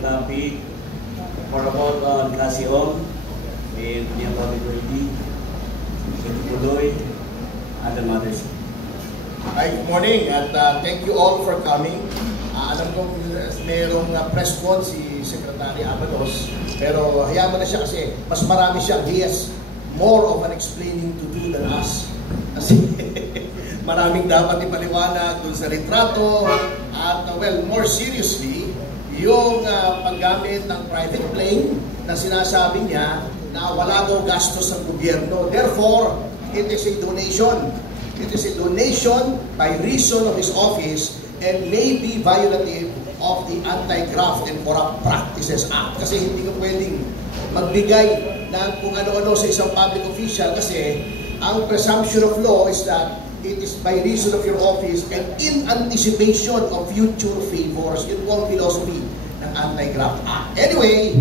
topic for about Casiom and Niyapabi Brady, Puloy, and others. Hi, good morning at thank you all for coming. Alam kong mayroong press con si Secretary Abalos, pero hayaan mo na siya kasi mas marami siya. He has more of an explaining to do than us. Kasi maraming dapat ipaliwanag dun sa litrato at well, more seriously, yung paggamit ng private plane na sinasabi niya na wala daw gastos ng gobyerno. Therefore, it is a donation. It is a donation by reason of his office and may be violative of the Anti-Graft and Corrupt Practices Act. Kasi hindi ka pwedeng magbigay ng kung ano-ano sa isang public official kasi ang presumption of law is that it is by reason of your office and in anticipation of future favors. Yun po ang philosophy ng Anti-Graft Act. Anyway,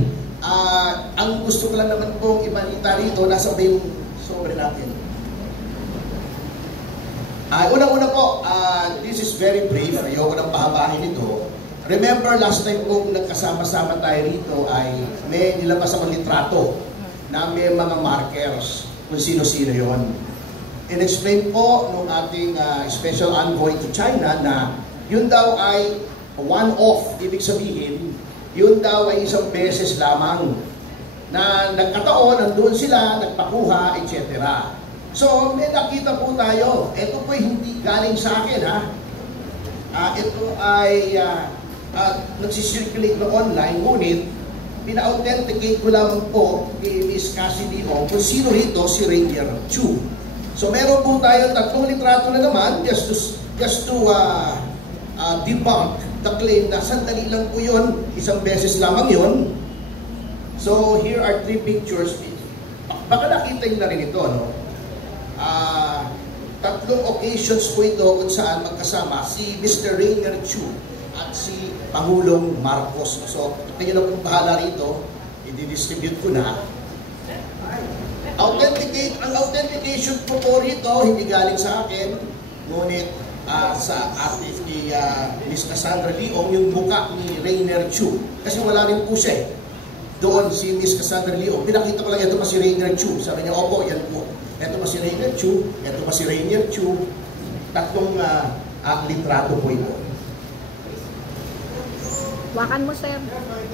ang gusto ko lang naman pong ibalita rito, nasa ba yung sobre natin? Unang-una po, this is very brief. Ayoko nang pahabahin ito. Remember, last time kong nagkasama-sama tayo rito ay may nilabas akong litrato na may mga markers kung sino-sino yon. In-explain po nung ating special envoy to China na yun daw ay one-off. Ibig sabihin, yun daw ay isang beses lamang na nagkataon, nandun sila, nagpakuha, etc. So, may nakita po tayo. Ito po hindi galing sa akin, ha? Ito ay nagsisirculate na online, ngunit pina-authenticate ko lamang po kay Ms. Cassidy Ong kung sino rito si Rainier Chu. So, meron po tayo tatlong litrato na naman just to debunk the claim na sandali lang po yun, isang beses lamang yun. So, here are three pictures. Baka nakita nyo na rin ito, no? Tatlong occasions po ito kung saan magkasama si Mr. Rainier Chu at si Pangulong Marcos. So, kayo na pong bahala rito, i-distribute ko na. Ang authentication po po rito, hindi galing sa akin, ngunit sa artist ni Ms. Cassandra Leong, yung mukha ni Rainier Chu. Kasi wala rin po siya. Doon si Ms. Cassandra Leong, pinakita ko lang, ito pa si Rainier Chu. Sabi niya, opo, yan po. Ito pa si Rainier Chu, ito pa si Rainier Chu. Tatlong litrato po ito. Wakan mo, sir.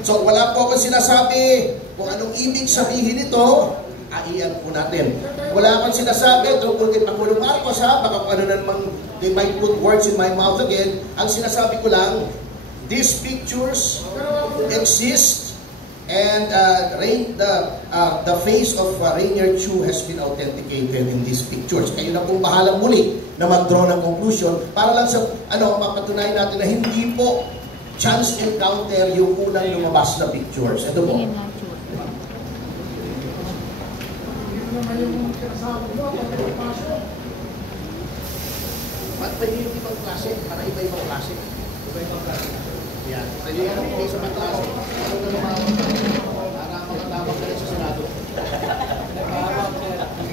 So, wala po akong sinasabi kung anong ibig sabihin nito. Iyan po natin. Wala akong sinasabi tungkol kay Pangulong Marcos, ha? Baka kung ano na namang they might put words in my mouth again. Ang sinasabi ko lang, these pictures exist and the face of Rainier Chu has been authenticated in these pictures. Kayo na kung bahalang muli na mag-draw ng conclusion para lang sa mapatunayan natin na hindi po chance encounter yung unang lumabas na pictures. Ito po. Ba't ba yung ibang klase? Para iba-ibang klase. Iba-ibang klase. Yan. Sa'yo yan ang isa pa klase. Ano na lumawag ka? Para makatawag ka rin sa Senado.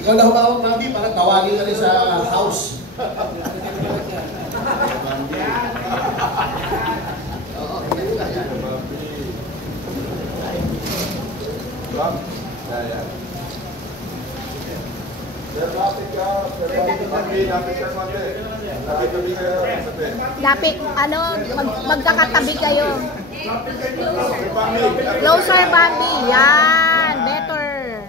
Ikaw na humawag, Mami, para tawagin ka rin sa House. Oo, yan lang yan. Lapit, magkakatabi kayo. Closer, Bambi. Yan, better.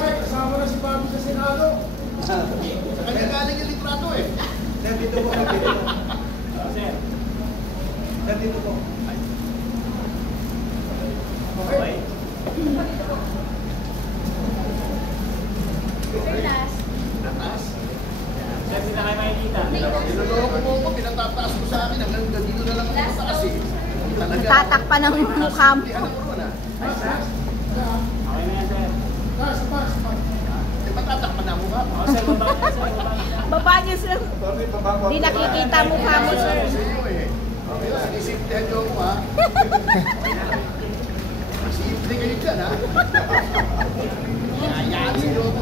Kasama na si Bambi sa Senado. Kanya galing yung litrato eh. Nandito po. Nandito po. Okay. Nataas. Kasi na kayo makikita. Niloloko mo ko, pinatataas mo sa akin. Hanggang dito na lang ako mataas eh. Tatakpan ng mukha mo. Okay na yan, sir. Matatakpan na mukha mo. Sir, baba niya, sir. Baba niyo, sir. Hindi nakikita mukha mo, sir. Sisimplihan nyo ako, ha? Simple kayo dyan, ha? Yayaan nyo ako.